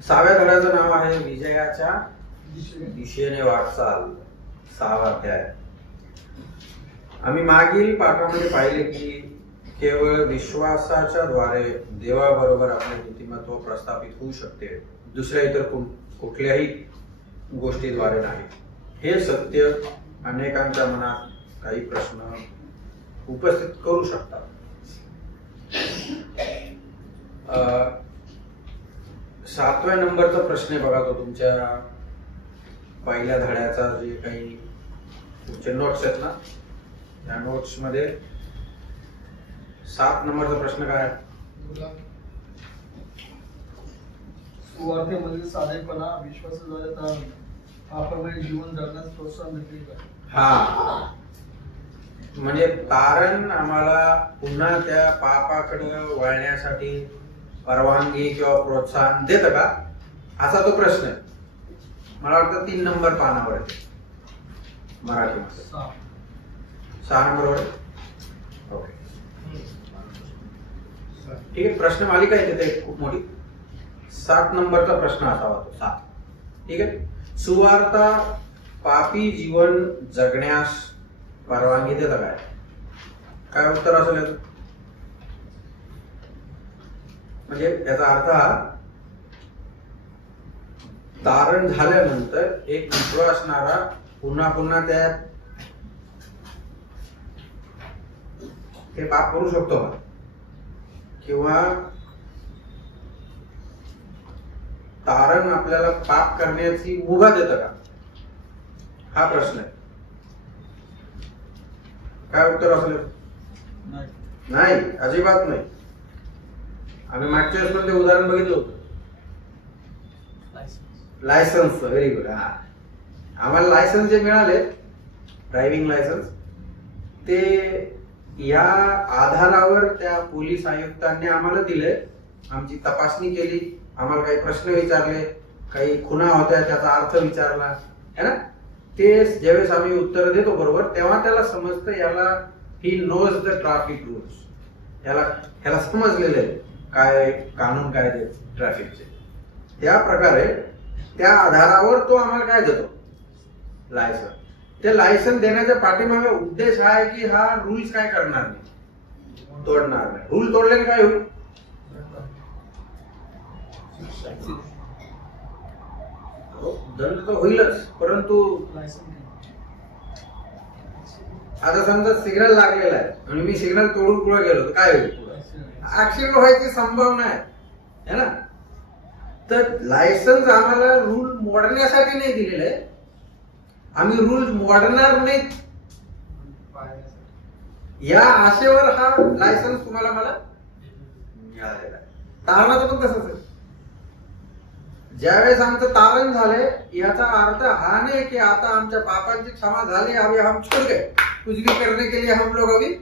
6व्या धड्याचं नाव आहे विजयाच्या दिशेने वाटचाल, 6वा अध्याय. आम्ही मागील पाठामध्ये पाहिले की केवळ विश्वासाच्या द्वारे देवाबरोबर आपले नीतिमत्व प्रस्थापित होऊ शकते, दुसऱ्या इतर कुठल्याही गोष्टीद्वारे नाही. हे सत्य अनेकांच्या मनात काही प्रश्न उपस्थित करू शकतात. 7व्या नंबरचा प्रश्न आहे बघा, तो तुमच्या पहिल्या धड्याचा जे काही तुमचे नोट्स आहेत ना, त्या नोट्स मध्ये 7 नंबरचा प्रश्न काय आहे? सुवार्थेमधील साधेपणा, विश्वासाद्वारे तारण, पापामुळे जीवन जगण्यास प्रोत्साहन देते का? हा, म्हणजे तारण आम्हाला पुन्हा त्या पापाकडे वळण्यासाठी परवानगी किंवा प्रोत्साहन देतं का, असा तो प्रश्न आहे. मला वाटतं 3 नंबर पानावर आहे मराठीमध्ये. 6 नंबरवर आहे. ओके, ठीक आहे. प्रश्न मालिका आहे तिथे खूप मोठी. 7 नंबरचा प्रश्न असावा तो 7. ठीक आहे. सुवार्ता पापी जीवन जगण्यास परवानगी देतं काय? काय उत्तर असेल याचं? म्हणजे याचा अर्थ हा, तारण झाल्यानंतर एक विश्वासणारा पुन्हा पुन्हा त्यात ते पाप करू शकतो का, किंवा तारण आपल्याला पाप करण्याची मुभा देतं का, हा प्रश्न आहे. काय उत्तर असेल? नाही, अजिबात नाही. आम्ही मागच्या वेळेस पण ते उदाहरण बघितलं होतं, लायसन्स. Very good. हा, आम्हाला लायसन्स जे मिळाले, ड्रायव्हिंग लायसन्स, ते या आधारावर त्या पोलीस आयुक्तांनी आम्हाला दिले. आमची तपासणी केली, आम्हाला काही प्रश्न विचारले, काही खुणा होत्या त्याचा अर्थ विचारला, है ना. ते ज्यावेळेस आम्ही उत्तर देतो बरोबर, तेव्हा त्याला समजतं याला he knows the traffic rules, याला समजलेले काय कानून कायदे ट्रॅफिकचे. त्या प्रकारे त्या आधारावर तो आम्हाला काय देतो, लायसन. ते लायसन देण्याच्या पाठीमागे उद्देश हा आहे की हा रूल्स काय करणार नाही, तोडणार नाही. रूल तोडल्याने काय होईल? दंड तर होईलच, परंतु आता समजा सिग्नल लागलेला आहे आणि मी सिग्नल तोडून पुढे गेलो तर काय होईल? ऍक्सिडेंट व्हायची संभावना आहे ना. तर लायसन्स आम्हाला रूल मोडण्यासाठी नाही दिलेलं आहे, आम्ही रूल मोडणार नाहीत या आशेवर हा लायसन्स तुम्हाला मला मिळालेला आहे. तारणाचं पण तसंच आहे. ज्यावेळेस आमचं तारण झाले, याचा अर्थ हा नाही की आता आमच्या पापांची क्षमा झाली, अभी हम छोड़ गए, कुछ भी करने के लिए हम लोग अभी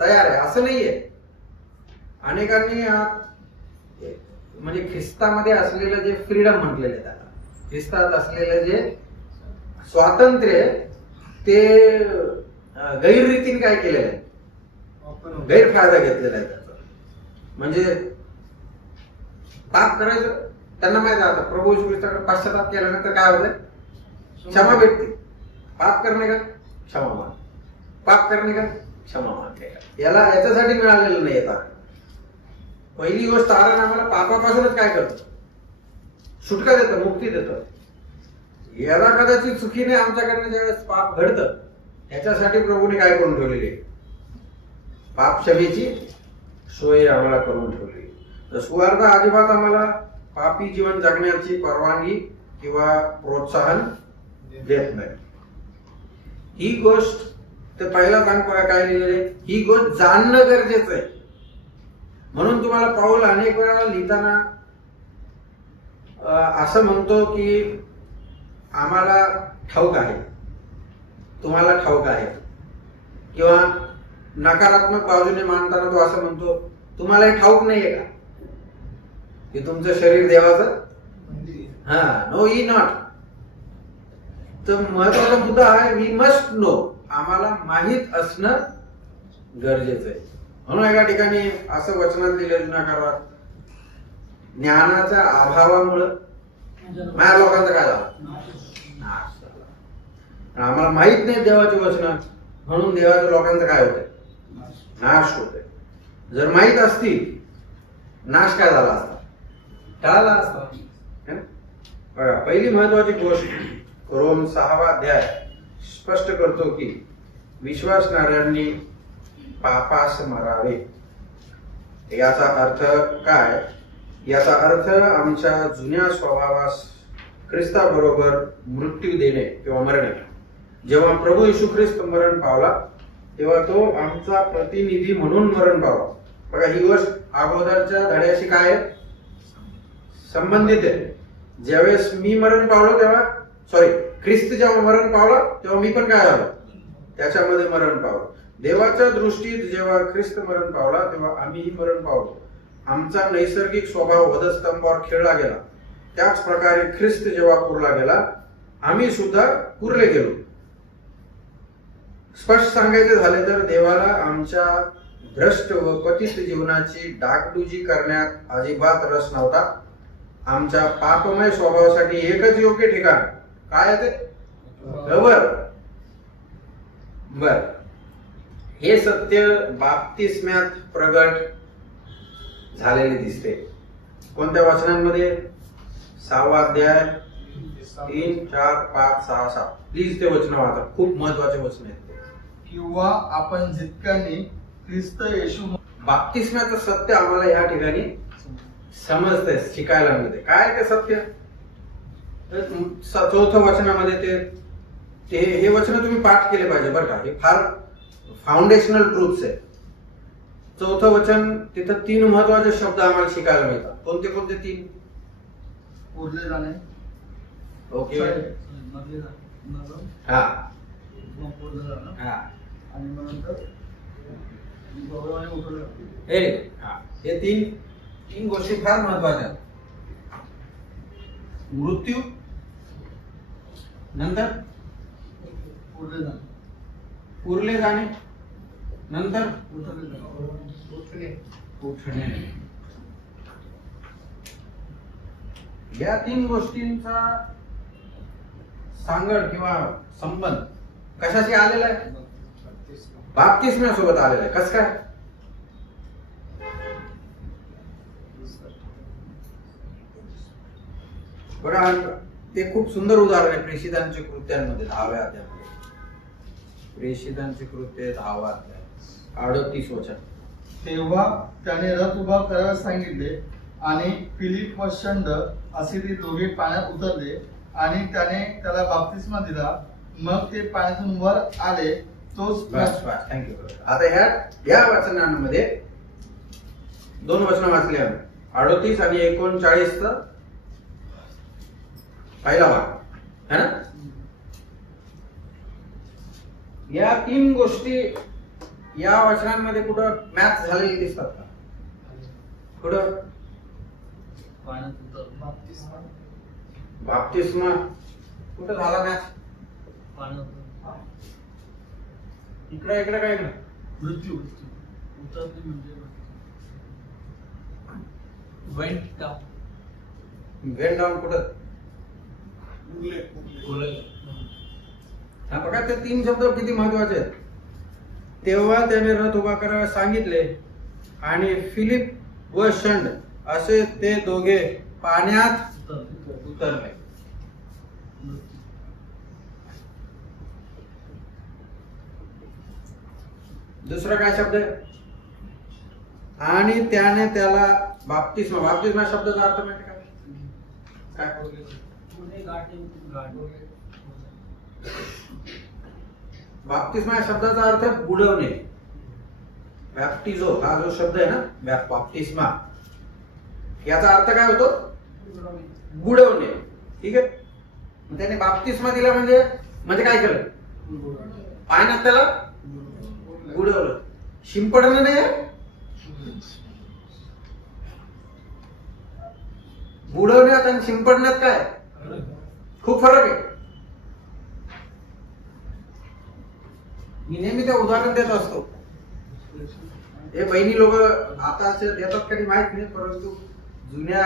तयार आहे, असं नाहीये. अनेकांनी म्हणजे ख्रिस्तामध्ये असलेलं जे फ्रीडम म्हटलेलं आहे, त्याला ख्रिस्तात असलेलं जे स्वातंत्र्य, ते गैररीतीने काय केलेलं आहे, गैरफायदा घेतलेला आहे त्याचा. म्हणजे पाप करायचं त्यांना माहिती आहे, आता प्रभू येशू ख्रिस्ताकडे पश्चाताप केल्यानंतर काय होतंय, क्षमा भेटते. पाप करणे का क्षमा मान, पाप करणे का क्षमा मान, याला याच्यासाठी मिळालेलं नाही. तारण पहिली गोष्ट, तारण आम्हाला पापापासूनच काय करतो, सुटका देतं, मुक्ती देतं. याला कदाचित चुकीने आमच्याकडनं ज्यावेळेस पाप घडतं, याच्यासाठी प्रभूने काय करून ठेवलेली आहे, पाप क्षमेची सोय आम्हाला करून ठेवली. तर सुवार्थ अजिबात आम्हाला पापी जीवन जगण्याची परवानगी किंवा प्रोत्साहन देत नाही. ही गोष्ट ते पहिला सांगतो काय लिहिलेले, ही गोष्ट जाणणं गरजेचं आहे. म्हणून तुम्हाला पाऊल अनेक वेळा लिहिताना असं म्हणतो की आम्हाला ठाऊक आहे, तुम्हाला ठाऊक आहे, किंवा नकारात्मक बाजूने मांडताना तो असं म्हणतो तुम्हाला हे ठाऊक नाहीये का की तुमचं शरीर देवाचं, हा, नो ई नॉट. तर महत्वाचा मुद्दा आहे, वी मस्ट नो, आम्हाला माहित असणं गरजेचं आहे. म्हणून एका ठिकाणी असं वचनात लिहिलेलं नकारात ज्ञानाच्या अभावामुळं माझ्या लोकांचं काय झालं? नाश झाला. आम्हाला माहित नाही देवाची वचनं, म्हणून देवाच्या लोकांचं काय होतंय? नाश होतोय. जर माहित असतील नाश काय झाला असता? टाळला असता. बघा, पहिली महत्वाची गोष्ट रोम 6वा अध्याय स्पष्ट करतो की विश्वासणाऱ्यांनी पापास मरावे. याचा अर्थ काय? याचा अर्थ आमच्या जुन्या स्वभावास ख्रिस्ताबरोबर मृत्यू देणे किंवा मरणे. जेव्हा प्रभू येशू ख्रिस्त मरण पावला तेव्हा तो आमचा प्रतिनिधी म्हणून मरण पावला. बघा, ही गोष्ट अगोदरच्या धड्याशी काय संबंधित आहे. ज्यावेळेस मी मरण पावलो तेव्हा ख्रिस्त जेव्हा मरण पावला तेव्हा मी पण काय झालो? त्याच्यामध्ये मरण पावलो. देवाच्या दृष्टीत जेव्हा ख्रिस्त मरण पावला तेव्हा आम्हीही मरण पावलो. आमचा नैसर्गिक स्वभाव वधस्तंभावर खेळला गेला. त्याच प्रकारे ख्रिस्त जेव्हा पुरला गेला आम्ही सुद्धा पुरले गेलो. स्पष्ट सांगायचे झाले तर देवाला आमच्या भ्रष्ट व पतित जीवनाची डागडुजी करण्यात अजिबात रस नव्हता. आमच्या पापमय स्वभावासाठी एकच योग्य ठिकाण काय ते? कबर. बर, हे सत्य बाप्तिस्म्यात प्रगट झालेले दिसते. कोणत्या वचनांमध्ये? 6वा अध्याय 3, 4, 5, 6, 7. प्लीज ते वचन वाचा, खूप महत्वाचे वचन आहेत. किंवा आपण जितक्याने ख्रिस्त येशू. बाप्तिस्म्याचं सत्य आम्हाला या ठिकाणी समजतंय, शिकायला मिळते. काय ते सत्य? 4थं वचनामध्ये ते हे वचन तुम्ही पाठ केले पाहिजे बरं का. हे फार फाउंडेशनल ट्रूथ्स आहे. 4थं वचन, तिथं 3 महत्वाचे शब्द आम्हाला शिकायला मिळतात. कोणते कोणते 3? पुरले जाणे. ओके. हा हा. आणि मग नंतर हे 3 गोष्टी फार महत्वाच्या आहेत. मृत्यू, नंतर पुरले जाणे, नंतर उठणे. या 3 गोष्टींचा सांगड किंवा संबंध कशाशी आलेला आहे? बाप्तिस्म्यासोबत आलेला आहे. कसं काय? बघा, ते खूप सुंदर उदाहरण आहे प्रेषितांच्या कृत्यांमध्ये 10व्या अध्यायामध्ये. प्रेषितांचे कृत्य 10वा अध्याय 38 वचन. तेव्हा त्याने रथ उभा करायला सांगितले आणि फिलिप व षंड असे ते दोघे पाण्यात उतरले आणि त्याने त्याला बाप्तिस्मा दिला. मग ते पाण्यातून वर आले. तोच थँक्यू. आता या वचनांमध्ये 2 वचन वाचले आम्ही, 38 आणि 39चा पहिला भाग है ना. या 3 गोष्टी या वचनांमध्ये कुठं मॅच झालेली दिसतात का? कुठं? बाप्तिस्मा कुठं झाला मॅच? इकडे काय? इकडे मृत्यू उतरणे म्हणजे वेंट डाऊन कुठं? हा बघा, ते 3 शब्द किती महत्वाचे आहेत. तेव्हा त्याने रथ उभा करायला सांगितले आणि फिलिप व षंड असे ते दोघे पाण्यात उतरले. दुसरा काय शब्द आहे? आणि त्याने त्याला बाप्तिस्मा शब्दाचा अर्थ माहिती का? काय? बाप्तिस्मा या शब्दाचा अर्थ बुडवणे. बॅप्टिझो हा जो शब्द आहे ना, बाप्तिस्मा, याचा अर्थ काय होतो? बुडवणे. ठीक आहे. त्याने बाप्तिस्मा दिला म्हणजे काय केलं? पाण्यात त्याला बुडवलं. शिंपडणं नाही, बुडवण्यात आणि शिंपडण्यात काय खूप फरक आहे. मी नेहमी ते उदाहरण देत असतो. हे बहिणी लोक आता देतात कधी माहित नाही, परंतु जुन्या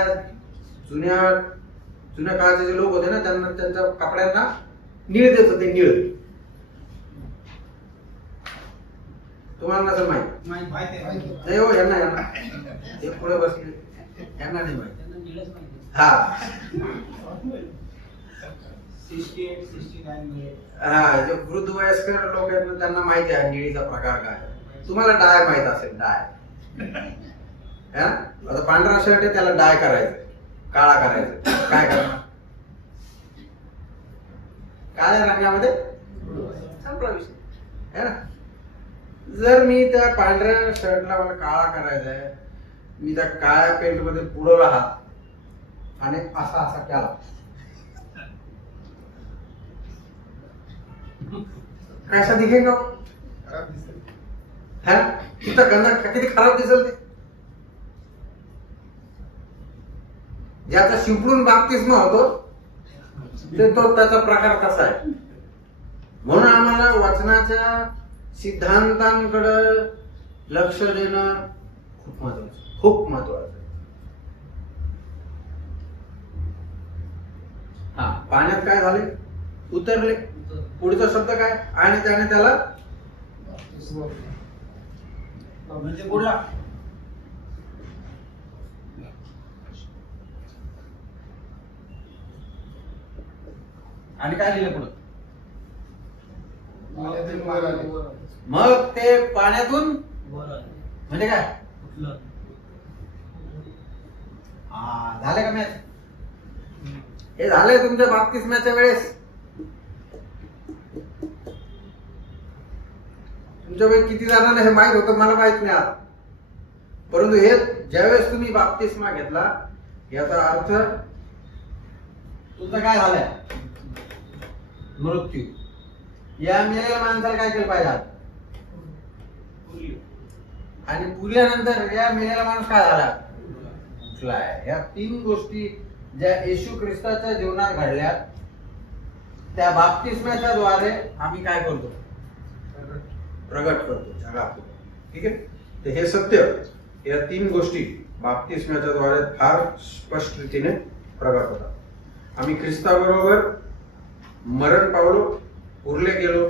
जुन्या जुन्या काळचे जे लोक होते ना, त्यांना त्यांच्या कपड्यांना नीळ देत होते, नीळ. तुम्हाला नसेल माहिती? नाही हो, यांना यांना ते पुढे बसले, यांना नाही माहिती. हा हा, जे वृद्ध वयस्कर लोक आहेत ना, त्यांना माहिती आहे निळीचा प्रकार काय. तुम्हाला डाय माहित असेल, डाय. आता पांढरा शर्ट आहे, त्याला डाय करायचं, काळा करायचं, काय करणार? काळ्या रंगामध्ये संपला विषय है ना. जर मी त्या पांढऱ्या शर्टला मला काळा करायचा आहे, मी त्या काळ्या पेंट मध्ये बुडवला हात आणि असा असा केला, कैसा दिखेगा? है ना, तिथं गंध किती खराब दिसेल ते. ज्याचा शिंपडून बाप्तिस्मा होतो ते तो त्याचा प्रकार कसा आहे. म्हणून आम्हाला वचनाच्या सिद्धांतांकडे लक्ष देणं खूप महत्वाचं, खूप महत्वाचं. हा, पाण्यात काय झाले? उतरले. पुढचा शब्द काय? आणि त्याने त्याला म्हणजे बुडला. आणि काय लिहिलं पुढं? मग ते पाण्यातून म्हणजे काय झाले का मॅच? हे झालंय तुमच्या बाप्तिस्माच्या वेळेस. तुमच्यापैकी किती जणांना हे माहित होतं मला माहित नाही आता, परंतु हे ज्यावेळेस तुम्ही बाप्तिस्मा घेतला, याचा अर्थ तुमचं काय झालंय? मृत्यू. या मेलेल्या माणसाला काय केलं पाहिजे? आणि पुरल्यानंतर या मेलेला माणूस काय झाला? उठलाय. या तीन गोष्टी ज्या येशू ख्रिस्ताच्या जीवनात घडल्या, त्या बाप्तिस्माच्या द्वारे आम्ही काय करतो? प्रगट करतो जगात. ठीक आहे. तर हे सत्य, या तीन गोष्टी बाप्तिस्माच्या द्वारे फार स्पष्ट रीतीने प्रगट होतात. आम्ही ख्रिस्ताबरोबर मरण पावलो, उरले गेलो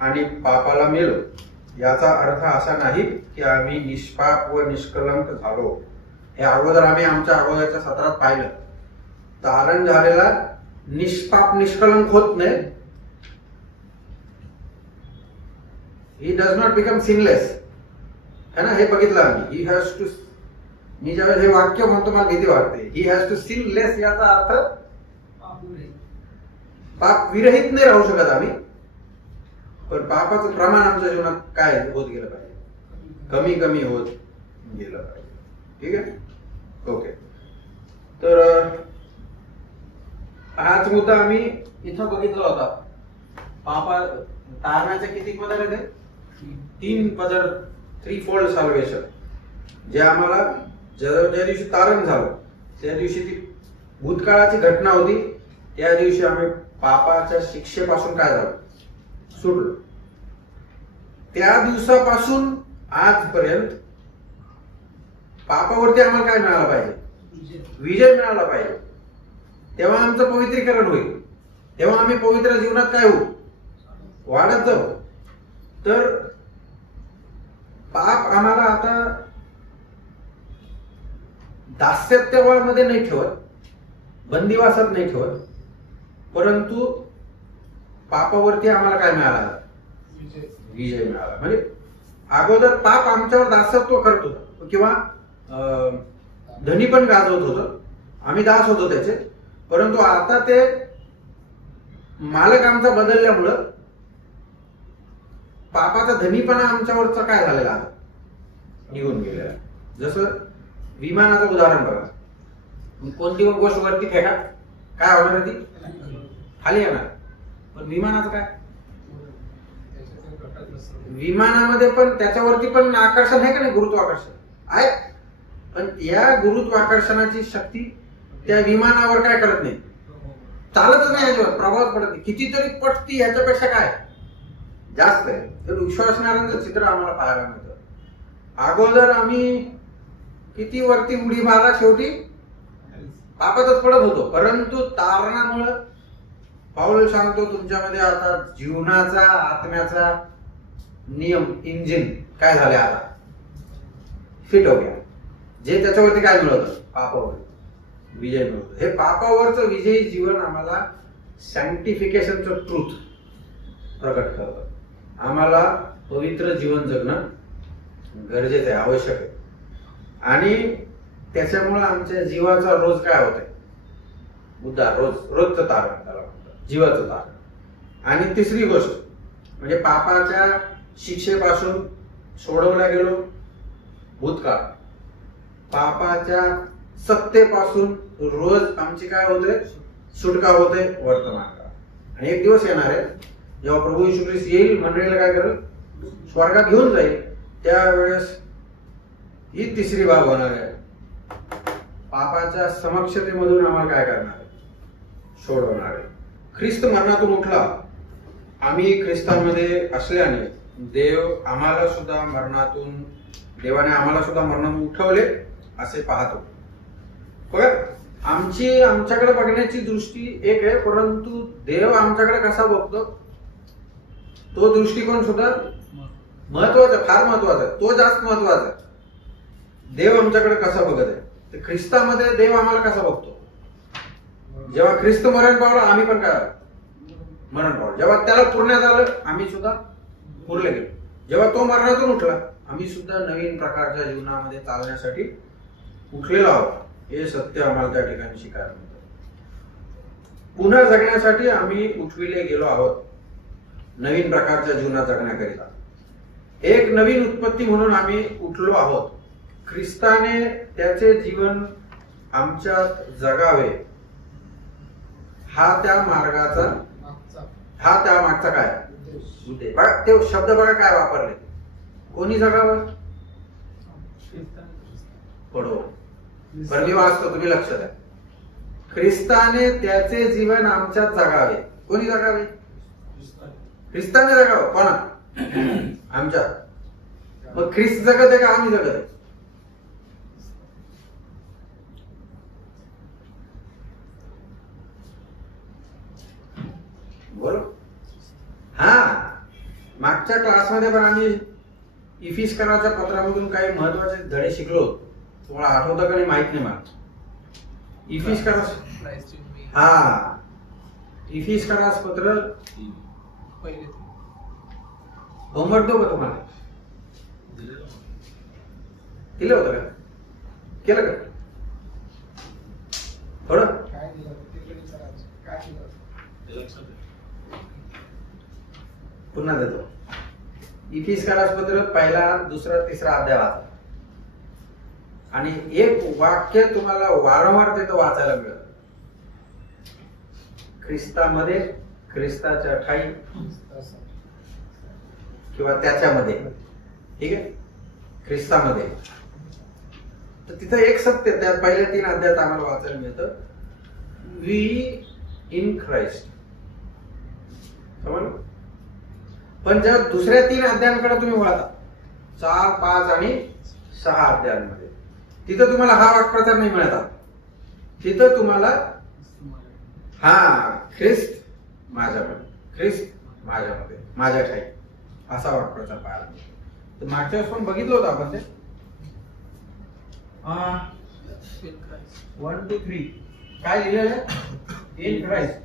आणि पापाला मेलो. याचा अर्थ असा नाही की आम्ही निष्पाप व निष्कलंक झालो. हे अगोदर आम्ही आमच्या अगोदरच्या सत्रात पाहिलं. तारण झालेला निष्पाप निष्कलंक होत नाही. He does not become sinless, है ना. हे बघितलं आम्ही. ही हॅज टू, मी ज्यावेळेस हे वाक्य म्हणतो मला भीती वाटते. ही हॅज टू सिन लेस, याचा अर्थ पाप विरहित नाही राहू शकत आम्ही, पण पापाचं प्रमाण आमच्या जीवनात काय होत गेलं पाहिजे? कमी कमी होत गेलं पाहिजे. ठीक आहे. ओके. तर हाच मुद्दा आम्ही इथं बघितला होता. पापा तारणाचे किती पदर आहेत? 3 पदर, 3 फोल्ड सॉल्वेशन. जे आम्हाला ज्या दिवशी तारण झालं, त्या दिवशी ती भूतकाळाची घटना होती. त्या दिवशी आम्ही पापाच्या शिक्षेपासून काय झालं? सुटलो. त्या दिवसापासून आजपर्यंत पापावरती आम्हाला काय मिळाला पाहिजे? विजय मिळाला पाहिजे. तेव्हा आमचं पवित्रीकरण होईल. तेव्हा आम्ही पवित्र जीवनात काय होऊ? वाढत जाऊ. तर पाप आम्हाला आता दास्यत्वामध्ये नाही ठेवत, बंदिवासात नाही ठेवत, परंतु पापावरती आम्हाला काय मिळाला? विजय मिळाला. म्हणजे अगोदर पाप आमच्यावर दासत्व करत होतं किंवा धनी पण गाजवत होतं, आम्ही दास होतो त्याचे. परंतु आता ते मालक आमचा बदलल्यामुळं पापाचा धनीपणा आमच्यावरचा काय झालेला आता निघून गेलेला. जसं विमानाचं उदाहरण बघा. कोणती गोष्ट वरती फेका, काय होणार? ती खाली येणार. पण विमानाचं काय? विमानामध्ये पण त्याच्यावरती पण आकर्षण आहे का नाही? गुरुत्वाकर्षण आहे. पण या गुरुत्वाकर्षणाची शक्ती त्या विमानावर काय करत नाही, चालतच नाही, याच्यावर प्रभाव पडत नाही. कितीतरी पट ती ह्याच्यापेक्षा काय जास्त आहे. तर विश्वासणाऱ्यांचं चित्र आम्हाला पाहायला मिळतं. अगोदर आम्ही किती वरती उडी मारा शेवटी पापातच पडत होतो. परंतु तारणामुळं पाऊल सांगतो तुमच्यामध्ये आता जीवनाचा आत्म्याचा नियम इंजिन काय झाले आता फिट हो गया. जे त्याच्यावरती काय मिळवतं पापावर विजय मिळवतो. हे पापावरचं विजयी जीवन आम्हाला सॅन्क्टिफिकेशनचं ट्रूथ प्रकट करतं. आम्हाला पवित्र जीवन जगणं गरजेचं आहे, आवश्यक आहे. आणि त्याच्यामुळे आमच्या जीवाचा रोज काय होतंय उद्धार, रोजचं तारण त्याला म्हणतात, जीवाचं तारण. आणि तिसरी गोष्ट म्हणजे पापाच्या शिक्षेपासून सोडवल्या गेलो भूतकाळ, पापाच्या सत्तेपासून रोज आमची काय होते सुटका होते वर्तमान काळ. आणि एक दिवस येणार आहे जेव्हा प्रभू येशू ख्रिस्त येईल, मंडळीला काय करेल स्वर्गात घेऊन जाईल. त्यावेळेस ही तिसरी बाब होणार आहे. पापाच्या समक्षतेमधून आम्हाला काय करणार आहे सोडवणार आहे. ख्रिस्त मरणातून उठला. आम्ही ख्रिस्तामध्ये असल्याने देवाने आम्हाला सुद्धा मरणातून उठवले असे पाहतो. आमच्याकडे बघण्याची दृष्टी एक आहे, परंतु देव आमच्याकडे कसा बघतो तो दृष्टिकोन सुद्धा महत्वाचा, फार महत्वाचा आहे. तो जास्त महत्वाचा आहे. देव आमच्याकडे कसा बघत आहे. तर ख्रिस्तामध्ये देव आम्हाला कसा बघतो. जेव्हा ख्रिस्त मरण पावला आम्ही पण काय मरण पावलं. जेव्हा त्याला पुरण्यात आलं आम्ही सुद्धा पुरले गेलो. जेव्हा तो मरणातून उठला आम्ही सुद्धा नवीन प्रकारच्या जीवनामध्ये चालण्यासाठी उठलेलो आहोत. हे सत्य आम्हाला त्या ठिकाणी शिकायला मिळतं. पुन्हा जगण्यासाठी आम्ही उठविले गेलो आहोत नवीन प्रकारच्या जीवनात जगण्याकरिता. एक नवीन उत्पत्ती म्हणून आम्ही उठलो आहोत. ख्रिस्ताने त्याचे जीवन आमच्यात जगावे हा त्या मागचा काय उद्देश. ते शब्द बघा काय वापरले. कोणी जगावं पडो पण मी वाचतो तुम्ही लक्ष द्या. ख्रिस्ताने त्याचे जीवन आमच्यात जगावे. कोणी जगावे ख्रिस्ताने जगावं. कोणा आमच्यात. मग ख्रिस्त जगत आहे का आम्ही जगत आहे. बोलो. हा मागच्या क्लासमध्ये पण आम्ही इफिस्कराच्या पत्रामधून काही महत्वाचे धडे शिकलो. तुम्हाला आठवतं का नाही माहित नाही मला. इफिस्करास पत्र होमवर्क देऊ का तुम्हाला. दिलं होतं का केलं का थोडं पुन्हा देतो. इफिस्करास पत्र पहिला दुसरा तिसरा अध्याय वाचा आणि एक वाक्य तुम्हाला वारंवार तिथं वाचायला मिळत. ख्रिस्तामध्ये, ख्रिस्ताच्या ठाई किंवा त्याच्यामध्ये. ठीक आहे. ख्रिस्तामध्ये तर तिथं एक सत्य त्या पहिल्या 3 अध्यायात आम्हाला वाचायला मिळतं. We in Christ. समजलं. पण जेव्हा दुसऱ्या 3 अध्यायांकडे तुम्ही वळता 4, 5 आणि 6 अध्यायांमध्ये तिथं तुम्हाला हा वाक्प्रचार नाही मिळत. तिथं तुम्हाला ख्रिस्त माझ्यामध्ये, ख्रिस्त माझ्यामध्ये, माझ्या ठाई असा वाक्प्रचार पाहायला मिळतो. तर मागच्या वेळेस पण बघितलं होतं आपण ते 1, 2, 3 काय लिहिलेलं आहे इन ख्राइस्ट.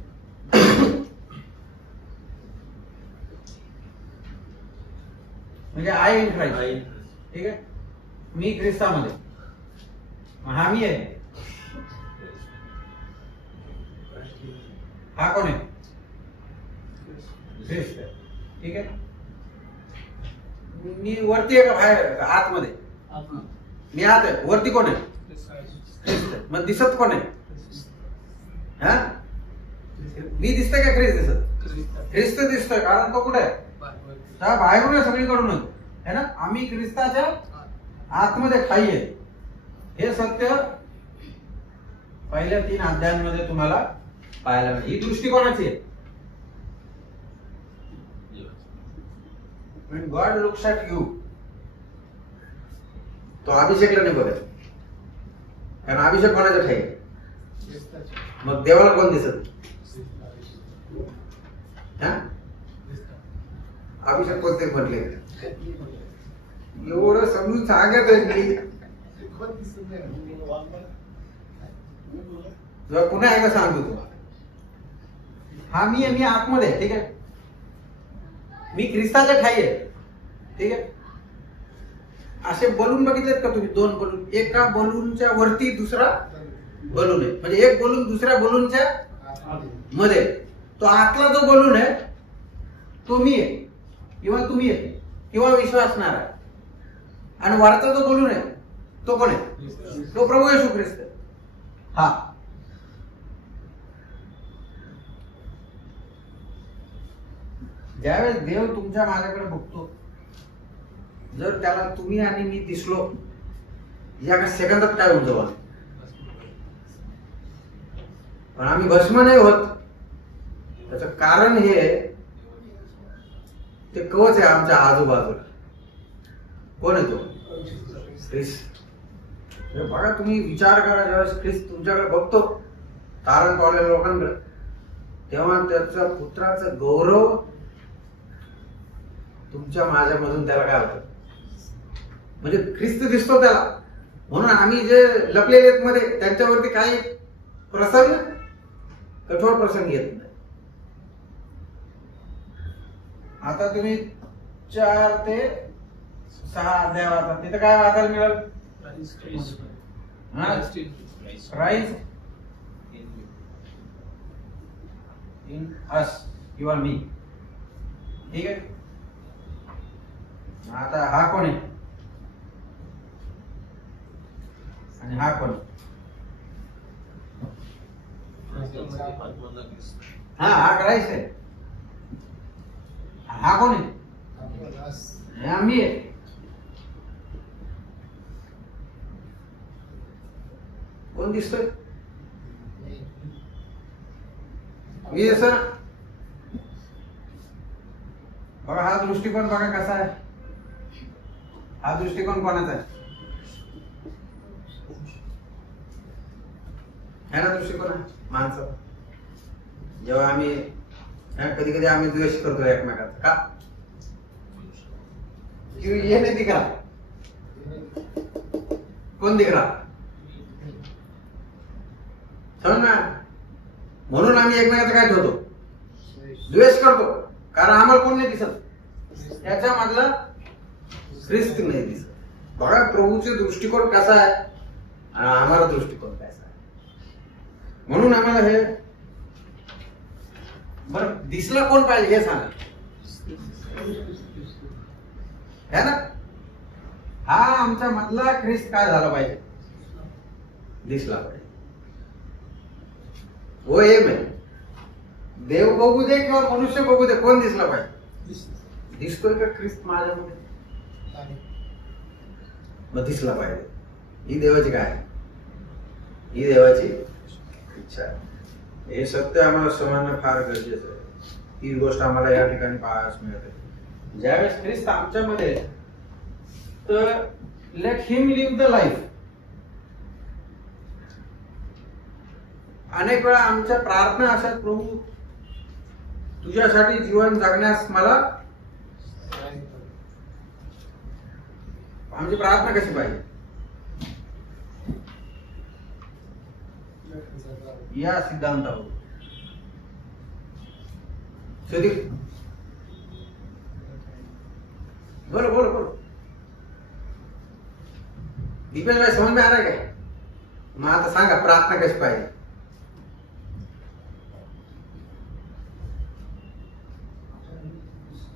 म्हणजे आय इन ख्राइस्ट. ठीक आहे. मी ख्रिस्तामध्ये. हा मी आहे. हा कोण आहे ख्रिस्त. ठीक आहे. मी वरती आहे का बाहेर आतमध्ये. मी आत आहे. वरती कोण आहे ख्रिस्त. मग दिसत कोण आहे. हा मी दिसतोय का ख्रिस्त दिसत. ख्रिस्त दिसतोय कारण तो कुठे आहे बाहेरून आहे सगळीकडून है ना. आम्ही ख्रिस्ताच्या आतमध्ये ठाई आहे. हे सत्य पहिल्या 3 अध्यायांमध्ये तुम्हाला पाहायला मिळेल. ही दृष्टिकोनाची आहे. When God looks at you तो अभिषेकला नाही बघत. कारण अभिषेक कोणाचा ठाई आहे? मग देवाला कोण दिसत? अभिषेक कोणते म्हटले? एवढं समजून सांगत आहे पुन्हा एकदा सांगतो तुम्हाला. हा मी आतमध्ये आहे, ठीक आहे. मी ख्रिस्ताच्या ठाई आहे, ठीक आहे. असे बलून बघितलेत का तुम्ही? 2 बलून, एका बलूनच्या वरती दुसरा बलून आहे, म्हणजे एक बलून दुसऱ्या बलूनच्या मध्ये. तो आतला जो बलून आहे तो मी आहे किंवा तुम्ही आहे किंवा विश्वासणार आहे. आणि वरचा जो बलून आहे तो कोण आहे? तो प्रभू येशू ख्रिस्त. हा, ज्यावेळेस देव तुमच्या माझ्याकडे बघतो, जर त्याला तुम्ही आणि मी दिसलो, या सेकंदात काय होऊन जाऊ? पण आम्ही भस्म नाही होत. त्याचं कारण हे ते कवच आहे आमच्या आजूबाजूला. कोण आहे तो? ख्रिस्त. बघा, तुम्ही विचार करा, ज्यावेळेस ख्रिस्त तुमच्याकडे बघतो तारण पावलेल्या लोकांकडे, तेव्हा त्याच्या पुत्राचं गौरव तुमच्या माझ्यामधून त्याला काय होतं? म्हणजे ख्रिस्त दिसतो त्याला. म्हणून आम्ही जे लपलेले आहेत मध्ये, त्यांच्यावरती काही प्रसंग, कठोर प्रसंग येत नाही. आता तुम्ही 4 ते 6 अध्याय वाचा, तिथे काय वाचायला मिळेल? क्राइस्ट इन अस किंवा मी, ठीक आहे. आता हा कोण आहे आणि हा कोण? हा क्राइस्ट आहे. हा कोण आहे? आम्ही आहे. कोण दिसतोय? मी दिसतो ना. बघा, हा दृष्टिकोन बघा कसा आहे. हा दृष्टिकोन कोणाचा आहे? ना दृष्टिकोन आहे माणसाचा. जेव्हा आम्ही कधी कधी आम्ही द्वेष करतो एकमेकाचा, का? ये नाही दिख रहा. कोण दिख रहा? समज ना. म्हणून आम्ही एकमेकाचा काय ठेवतो? द्वेष करतो, कारण आम्हाला कोण नाही दिसत. त्याच्या मधला ख्रिस्त नाही दिसत. बघा, प्रभूचे दृष्टिकोन कसा आहे आणि आम्हाला दृष्टिकोन कसा आहे. म्हणून आम्हाला हे बरं दिसला कोण पाहिजे हे सांगा, है ना. हा आमच्या मधला ख्रिस्त काय झाला पाहिजे? दिसला पाहिजे. वो एम आहे. देव बघू दे किंवा मनुष्य बघू दे, कोण दिसला पाहिजे? दिसतोय का ख्रिस्त माझ्यामध्ये? मग दिसला पाहिजे. ही देवाची काय आहे? ही देवाची इच्छा आहे. हे सत्य आम्हाला समजणं फार गरजेचं आहे. ही गोष्ट आम्हाला या ठिकाणी पाहायला मिळते. ज्यावेळेस ख्रिस्त आमच्यामध्ये, तर let him live the life. अनेक वेळा आमच्या प्रार्थना अशा, प्रभू तुझ्यासाठी जीवन जगण्यास मला. आमची प्रार्थना कशी पाहिजे? या सिद्धांतावर. बोलो बोलो बोलो. दीपेश भाई, समझ में आ रहा है क्या? मग आता सांगा प्रार्थना कशी पाहिजे?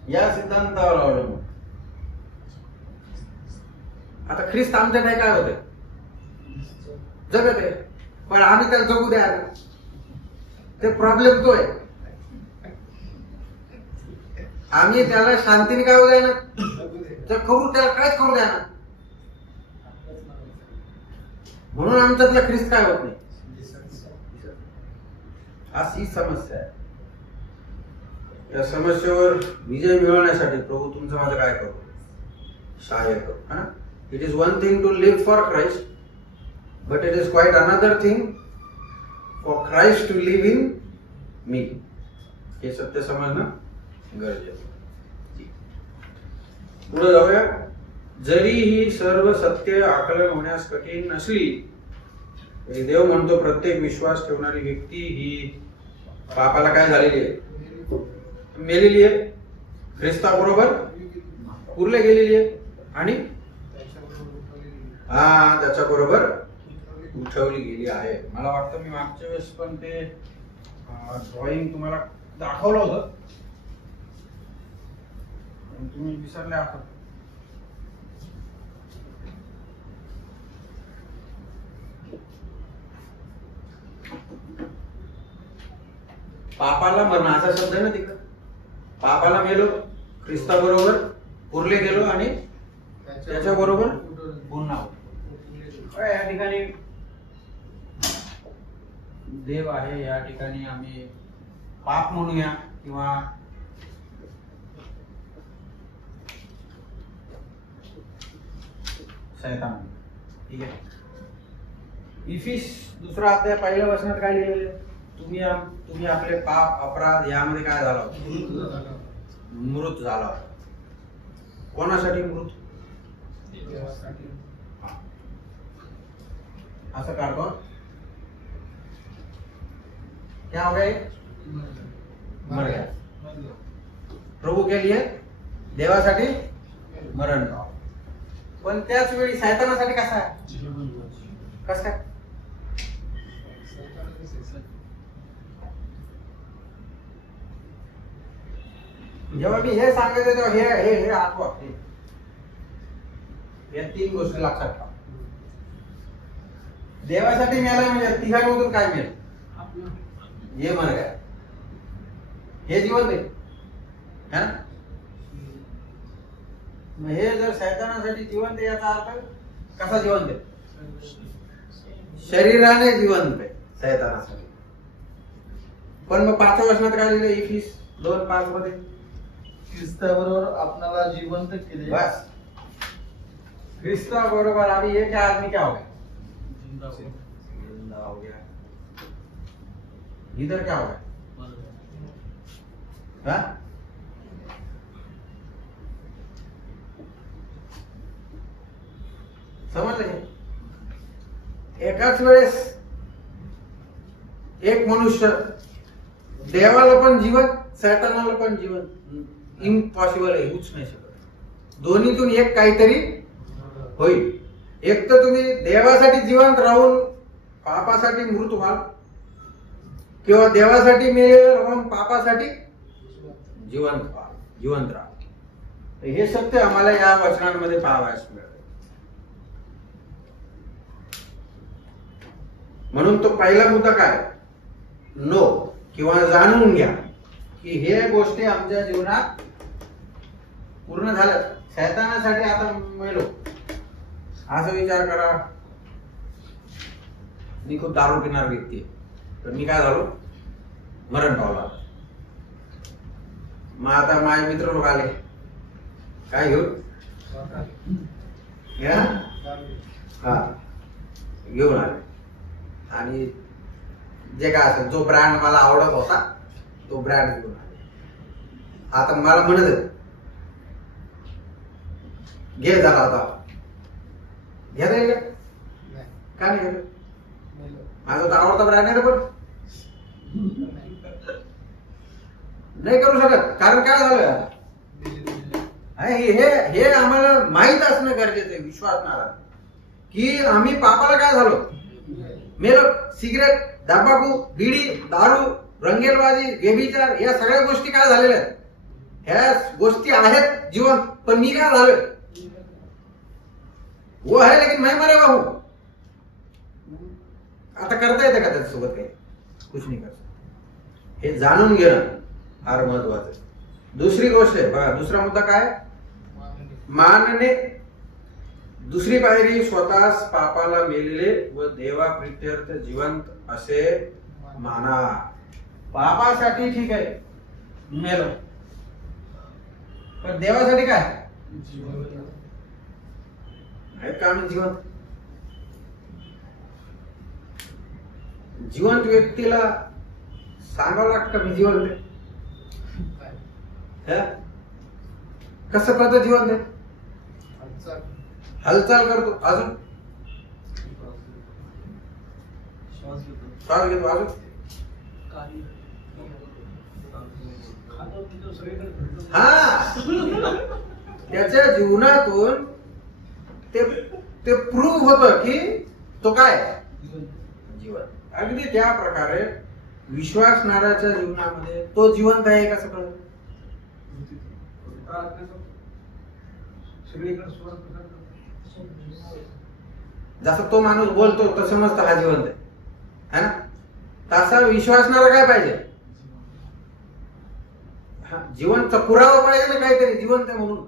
या सिद्धांतावर अवलंबून. आता ख्रिस्त आमच्याकडे काय होते? जगत आहे, पण आम्ही त्याला जगू द्या. ते प्रॉब्लेम तो आहे. आम्ही त्याला शांतीने काय होऊ द्या ना, तर करू त्याला कायच करू द्या ना. म्हणून आमच्यातला ख्रिस्त काय होत नाही. अशी समस्या आहे. या समस्येवर विजय मिळवण्यासाठी प्रभू तुमचं माझं काय करू? सहाय्य करू. It is one thing to live for Christ, but it is quite another thing for Christ to live in me. हे सत्य समजणं गरजेचं. पुढे जाऊया. जरी ही सर्व सत्य आकलन होण्यास कठीण नसली तरी देव म्हणतो प्रत्येक विश्वास ठेवणारी व्यक्ती ही पापाला काय झालेली आहे? मेलेली आहे, ख्रिस्ताबरोबर पुरले गेलेली आहे आणि त्याच्याबरोबर उठवली गेली आहे. मला वाटतं मी मागच्या वेळेस पण ते ड्रॉइंग तुम्हाला दाखवलं होतं, तुम्ही विसरले आहात. पापाला मरण असा शब्द आहे ना तिकडं. पापाला मेलो, ख्रिस्ताबरोबर पुरले गेलो आणि त्याच्याबरोबर पुन्हा या ठिकाणी देव आहे, या ठिकाणी आम्ही पाप म्हणूया किंवा शैतान. ठीक आहे. इफिस 2 अध्याय 1 वचनात काय लिहिलेलं आहे? तुम्ही आपले पाप अपराध यामध्ये काय झाला होता? मृत झाला होता. कोणासाठी मृत? असं काढतो. क्या हो गए? मर गया. प्रभू के लिए देवासाठी मरण पाव. पण त्याच वेळी शैतानासाठी कसा आहे? कस काय? जेव्हा मी हे सांगायचं तेव्हा हे हे आठवा. या 3 गोष्टी लक्षात ठेवा. देवासाठी मेला म्हणजे तिघांमधून काय मिळेल? ये मर गया. हे जिवंत आहे है ना. मग हे जर शैतानासाठी जिवंत आहे याचा अर्थ कसा जिवंत आहे? शरीराने जिवंत आहे शैतानासाठी. पण मग 5व्या वचनात काय लिहिलं? इफिस 2:5 मध्ये ख्रिस्ताबरोबर आपणाला जिवंत केले. बस. ख्रिस्ता बरोबर अभी ये क्या आदमी क्या हो गया? जिंदा हो गया. इधर क्या हो गया? हाँ? समजले? एकाच वेळेस एक मनुष्य देवाला पण जीवन, शैतानाला पण जीवन. इम्पॉसिबल आहे, होऊच नाही शकत. दोन्हीतून एक काहीतरी होईल. एक तर तुम्ही देवासाठी जिवंत राहून पापासाठी मृत व्हाल, किंवा देवासाठी मेलेले राहून पापासाठी जिवंत व्हाल, जिवंत राहा. हे सत्य आम्हाला या वचनांमध्ये पाहावयास मिळते. म्हणून तो पहिला मुद्दा काय? नो किंवा जाणून घ्या की हे गोष्टी आमच्या जीवनात पूर्ण झाल्यात. शैतानासाठी आता मेलो असा विचार करा. मी खूप दारू पिणारा व्यक्ती आहे, तर मी काय झालो? मरण पावला. मग आता माझे मित्र लोक आले, काय घेऊन? हा, घेऊन आले. आणि जे काय असेल, जो ब्रँड मला आवडत होता तो ब्रँड घेऊन आले. आता मला म्हणत घे झाला आता, घेता येईल का? नाही घेत. माझा तर आवडता ब्रँड आहे, पण नाही करू शकत. कारण काय झालं? हे आम्हाला माहित असणं गरजेचं आहे, विश्वासणारा, की आम्ही पापाला काय झालो? मेलो. सिगरेट, तंबाखू, बिडी, दारू, रंगेलबाजी, व्यभिचार या सगळ्या गोष्टी काय झालेल्या आहेत? ह्या गोष्टी आहेत जीवन. पण मी काय झालोय? वो है लेकिन मैं मरेगा हूं. आता करता येतं का त्याच्यासोबत काही? कुछ नाही करत. हे जाणून घेणं फार महत्वाचं आहे. दुसरी गोष्ट आहे बघा, दुसरा मुद्दा काय? मानणे. दुसरी पायरी, स्वतःच पापाला मेलेले व देवा प्रित्यर्थ जिवंत असे माना. पापासाठी ठीक आहे मेलो, पण देवासाठी काय आहेत का आम्ही जिवंत? जिवंत व्यक्तीला सांगावं लागतं मी जिवंत आहे. कसं कळतं जिवंत आहे? हालचाल करतो, अजून श्वास घेतो, अजून हा त्याच्या जीवनातून ते प्रूव्ह होतं की तो काय जीवन. अगदी त्या प्रकारे विश्वासणाऱ्याच्या जीवनामध्ये तो जिवंत आहे कसं कळत? जसं तो माणूस बोलतो तसं समजतं हा जिवंत आहे ना. तसा विश्वासणारा काय पाहिजे? जिवंत पुरावा पाहिजे ना काहीतरी, जिवंत आहे म्हणून.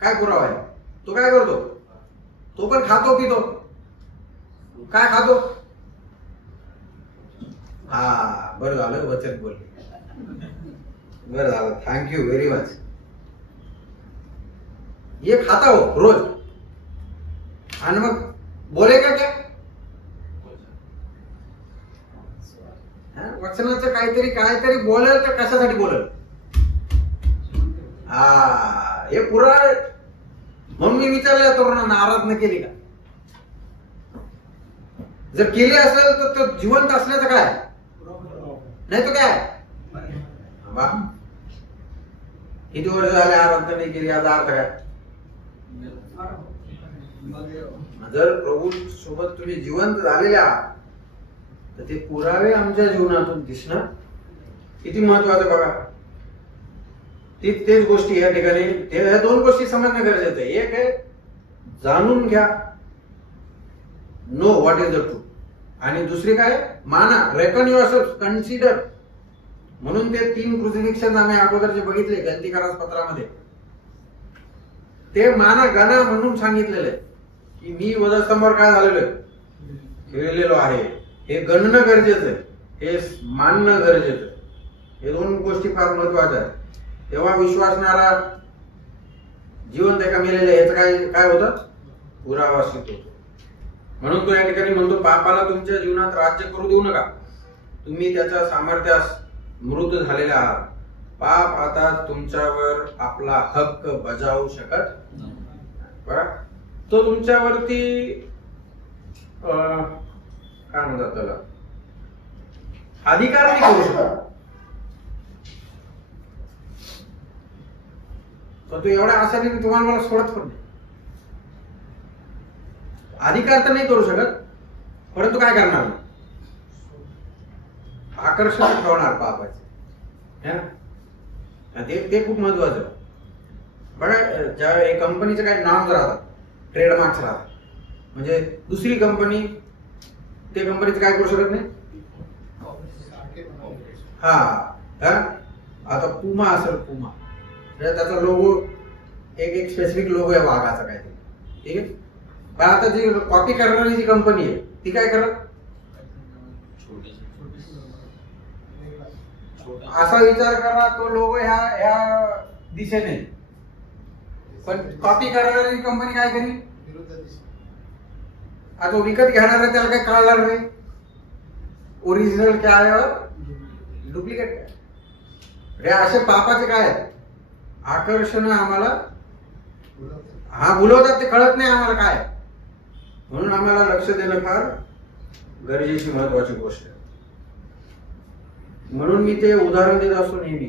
काय पुरावा आहे? तो काय करतो? तो पण खातो पितो. काय खातो? हा बरं झालं वचन बोलले, बरं झालं, थँक्यू व्हेरी मच. ये खाता हो रोज आणि मग बोलेगा क्या? वचनाचं काहीतरी बोलेल तर कशासाठी बोलेल? हा हे पुरा. म्हणून मी विचारलं तरुणांना, आराधना केली का? जर केली असेल तर तो जिवंत असण्याचं काय? नाही तो काय? किती वर्ष झाले आराधना नाही केली, याचा अर्थ काय? जर प्रभू सोबत तुम्ही जिवंत झालेले आहात तर ते पुरावे आमच्या जीवनातून दिसणं किती महत्वाचं बघा. तेच गोष्टी या ठिकाणी, या दोन गोष्टी समजणं गरजेचं आहे. एक आहे जाणून घ्या, know what is the truth, आणि दुसरी काय? माना, रेकन युअरसेल्फ, कन्सिडर. म्हणून ते 3 क्रुसिफिक्शन आम्ही अगोदर जे बघितले गंतीकारास पत्रामध्ये, ते माना गणा म्हणून सांगितलेलं आहे की मी वधस्तंभावर काय झालेलो आहे? खेळलेलो आहे. हे गणणं गरजेचं आहे, हे मानणं गरजेचं आहे. हे 2 गोष्टी फार महत्वाच्या आहेत. तेव्हा विश्वासणारा जिवंत आहे का मेलेले याचं काय होतं? पुरावा सिद्ध होतो. म्हणून तो या ठिकाणी म्हणतो, पापाला तुमच्या जीवनात राज्य करू देऊ नका, तुम्ही त्याच्या सामर्थ्यास मृत झालेले आहात. पाप आता तुमच्यावर आपला हक्क बजावू शकत बघा. तो तुमच्यावरती काय म्हणतात त्याला, अधिकार नाही करू शकत. तो एवढ्या आशाने तुम्हाला मला सोडत पण नाही. अधिकार तर नाही करू शकत, परंतु काय करणार? आकर्षण ठेवणार पापाचे. ते खूप महत्वाचं बघा. ज्या कंपनीचे काही नाम राहतात, ट्रेडमार्क्स राहतात, म्हणजे दुसरी कंपनी ते कंपनीचं काय करू शकत नाही. हा आता पुमा असेल, पुमा त्याचा लोगो एक स्पेसिफिक लोगो आहे वाघाचा काहीतरी, ठीक आहे. पण आता जी कॉपी करणारी जी कंपनी आहे ती काय करत? असा विचार करा, तो लोगो ह्या दिशेने, पण कॉपी करणारी कंपनी काय करी? आता विकत घेणार त्याला काय कळणार नाही ओरिजिनल काय आहे और डुप्लिकेट काय. असे पापाचे काय आहे? आकर्षण आम्हाला बोलवतात, ते कळत नाही आम्हाला काय. म्हणून आम्हाला लक्ष देणं फार गरजेची महत्वाची गोष्ट आहे. म्हणून मी ते उदाहरण देत असतो नेहमी.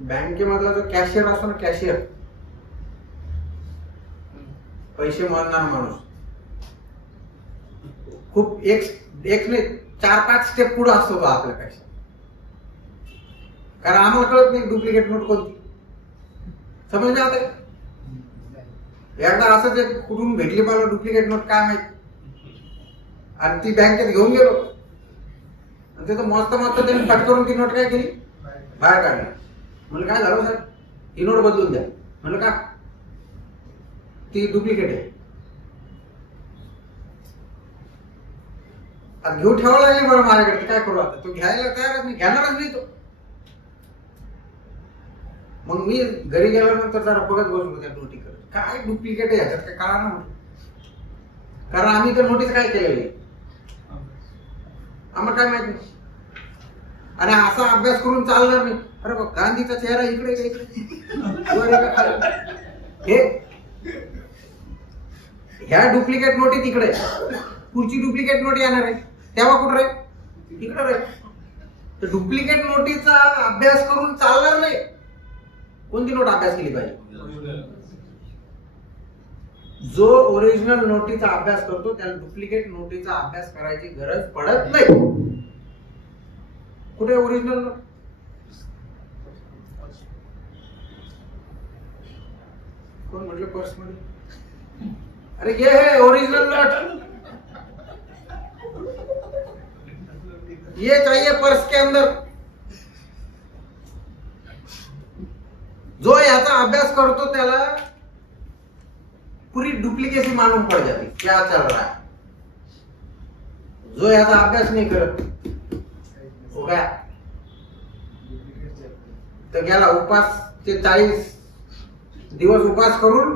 बँकेमधला जो कॅशियर असतो ना, कॅशियर, पैसे मोजणारा माणूस, खूप एक नाही 4-5 स्टेप पुढे असतो तो आपल्यापेक्षा. कारण आम्हाला कळत नाही डुप्लिकेट नोट कोणती. समजले आता? एकदा असं ते कुठून भेटली मला डुप्लिकेट नोट काय माहित, आणि ती बँकेत घेऊन गेलो, आणि ते मस्त त्यांनी कट करून ती नोट काय केली, बाहेर काढली. म्हणलं काय झालं सर? ही नोट बदलून द्या. म्हणलं का? ती डुप्लिकेट आहे. आता घेऊन ठेवावं लागेल बरं माझ्याकडे, काय करू आता? तो घ्यायला तयारच नाही, घेणारच नाही तो. मग मी घरी गेल्यानंतर जरा बघत बसलो त्या नोटी करत, काय डुप्लिकेट आहे ह्याच्यात, काय कळा ना. कारण आम्ही तर नोटीस काय केलेली, आम्हाला काय माहित नाही. आणि असा अभ्यास करून चालणार नाही. अरे बा, गांधीचा चेहरा इकडे का इकडे वर आहे का खाली? ह्या डुप्लिकेट नोटी तिकडे, पुढची डुप्लिकेट नोट येणार आहे तेव्हा कुठं रे? इकडे रे. तर डुप्लिकेट नोटीचा अभ्यास करून चालणार नाही. कोणती नोट अभ्यास केली पाहिजे? जो ओरिजिनल नोटीचा अभ्यास करतो त्याला डुप्लिकेट नोटीचा अभ्यास करायची गरज पडत नाही. कुठे ओरिजिनल नोट? कोण म्हटलं पर्स मध्ये? अरे ये है ओरिजिनल नोट, ये चाहिए पर्स के अंदर. जो याचा अभ्यास करतो त्याला पूरी डुप्लीकेसी मालूम पड़ जाती क्या चल रहा है. जो याचा अभ्यास नहीं करत हो गया तर गेला उपास. ते 40 दिवस उपास करून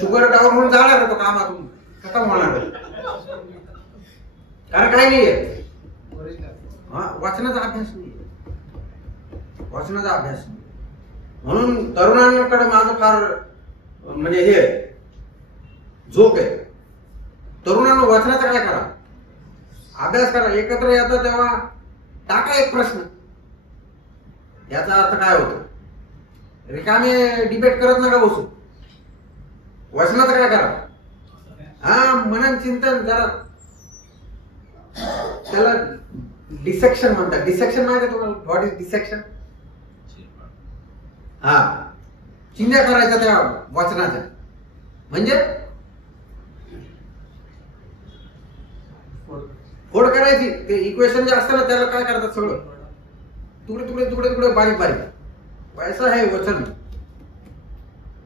शुगर डाऊन होऊन जाणार तो कामातून खतम होणार. कारण काय नाहीये, वाचनाचा अभ्यास नाही, वाचनाचा अभ्यास नाही. म्हणून तरुणांकडे माझं फार म्हणजे हे जोक आहे. तरुणांना वाचनाचा काय करा, अभ्यास करा. एकत्र येतं तेव्हा टाका एक प्रश्न. याचा अर्थ काय होतो? रिकामे डिबेट करत नका बसू. वाचनाचं काय करा. हा, मनन चिंतन जरा, त्याला डिसेक्शन म्हणतात. डिसेक्शन माहिती आहे तुम्हाला? What is dissection? हा, चिंध्या करायच्या त्या वाचनाच्या. म्हणजे फोड करायची. ते इक्वेशन जे असतं ना त्याला काय करतात, सगळं तुकडे तुकडे तुकडे तुकडे बारीक बारीक. वैसा है वचन.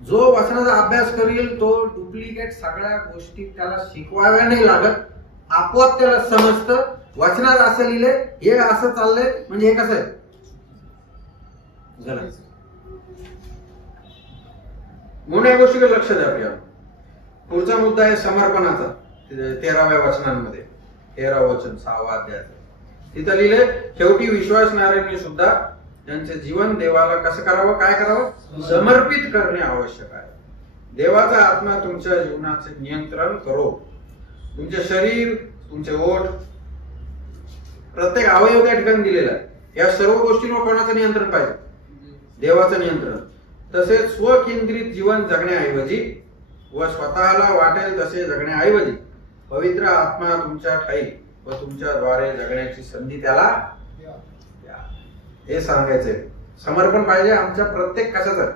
जो वचनाचा अभ्यास करेल तो डुप्लिकेट सगळ्या गोष्टी त्याला शिकवाव्या नाही लागत, आपोआप त्याला समजतं. वचनात असं लिहिलंय, हे असं चाललंय, म्हणजे हे कसं आहे. म्हणून या गोष्टीकडे लक्ष द्या. आपल्या पुढचा मुद्दा आहे समर्पणाचा. 13व्या वचनांमध्ये 13 वचन 6वा अध्याय तिथं लिहिले, शेवटी विश्वासणाऱ्यांनी सुद्धा त्यांचे जीवन देवाला कसं करावं, काय करावं, समर्पित करणे आवश्यक आहे. देवाचा आत्मा तुमच्या जीवनाचे नियंत्रण करो. तुमचे शरीर, तुमचे ओठ, प्रत्येक अवयव त्या ठिकाणी दिलेला आहे. या सर्व गोष्टींवर कोणाचं नियंत्रण पाहिजे? देवाचं नियंत्रण. तसेच स्वकेंद्रित जीवन जगण्याऐवजी व स्वतःला वाटेल तसे जगण्याऐवजी पवित्र आत्मा तुमच्या ठाई व तुमच्याद्वारे जगण्याची संधी त्याला द्या. हे सांगायचंय. समर्पण पाहिजे आमच्या प्रत्येक कशाचं,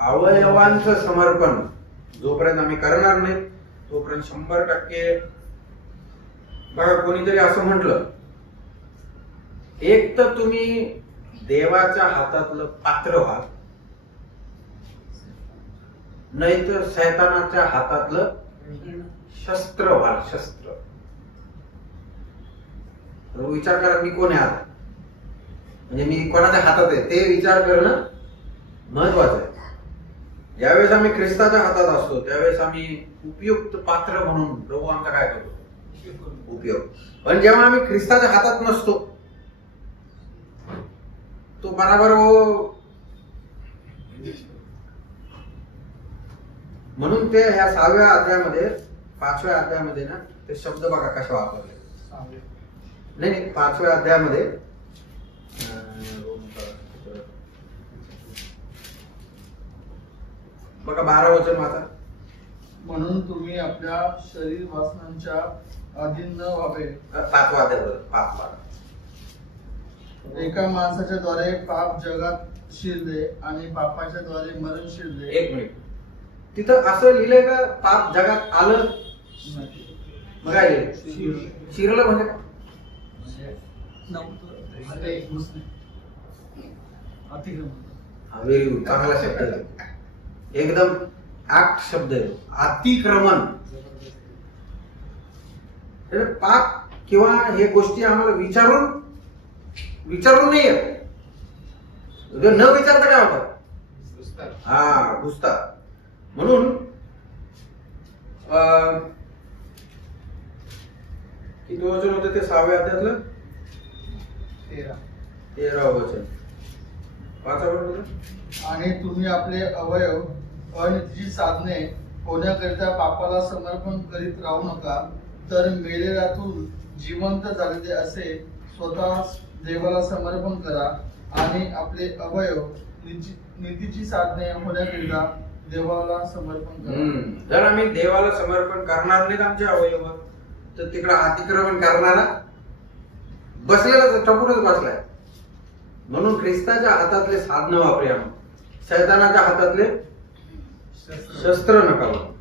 अवयवांचं समर्पण. जोपर्यंत आम्ही करणार नाही तोपर्यंत 100%. बघा, कोणीतरी असं म्हटलं, एक तर तुम्ही देवाच्या हातातलं पात्र व्हा, नाही तर शैतानाच्या हातातलं शस्त्र व्हा. शस्त्र. विचार करा, मी कोण आहे आता, म्हणजे मी कोणाच्या हातात आहे ते विचार करणं महत्वाचं आहे. ज्यावेळेस आम्ही ख्रिस्ताच्या हातात असतो त्यावेळेस आम्ही उपयुक्त पात्र म्हणून प्रभू आमचा काय करतो, उपयोग. पण जेव्हा आम्ही ख्रिस्ताच्या हातात नसतो तो बराबर म्हणून ते ह्या 6व्या अध्यायामध्ये 5व्या अध्यायामध्ये ना ते शब्द बघा कशा वापरले. नाही 5व्या अध्यायामध्ये बघा 12 वचन वाचा. म्हणून तुम्ही आपल्या शरीर वासनांच्या अधीन न व्हावे. 5वा अध्याय 5. एका माणसाच्या द्वारे पाप जगात शिरले आणि पापाच्या द्वारे मरण शिरले. एक मिनिट, तिथं असं लिहिलंय का पाप जगात आलं? मग काय लिहिलं? शिरलं म्हणजे काय? व्हेरी गुड, चांगला शब्द आहे. एकदम ऍक्ट शब्द आहे. अतिक्रमण. पाप किंवा हे गोष्टी आम्हाला विचारून नाही येत. न विचारता काय होतं? हा, घुसतात. म्हणून किती वचन होतं ते 6व्या अध्यायातलं? 13 वचन वाचा बरोबर. आणि तुम्ही आपले अवयव अनितीची साधने होण्याकरिता पापाला समर्पण करीत राहू नका, तर मेलेल्यातून जिवंत झालेले असे स्वतः देवाला समर्पण करा आणि आपले अवयव नीतीची साधने होण्याकरिता देवाला समर्पण करा. जर आम्ही देवाला समर्पण करणार नाहीत आमचे अवयव, तर तिकडे अतिक्रमण करणारा बसलेला तर ठपूनच बसलाय. म्हणून ख्रिस्ताच्या हातातले साधनं वापरूया, शैतानाच्या हातातले शस्त्र नका वापरू.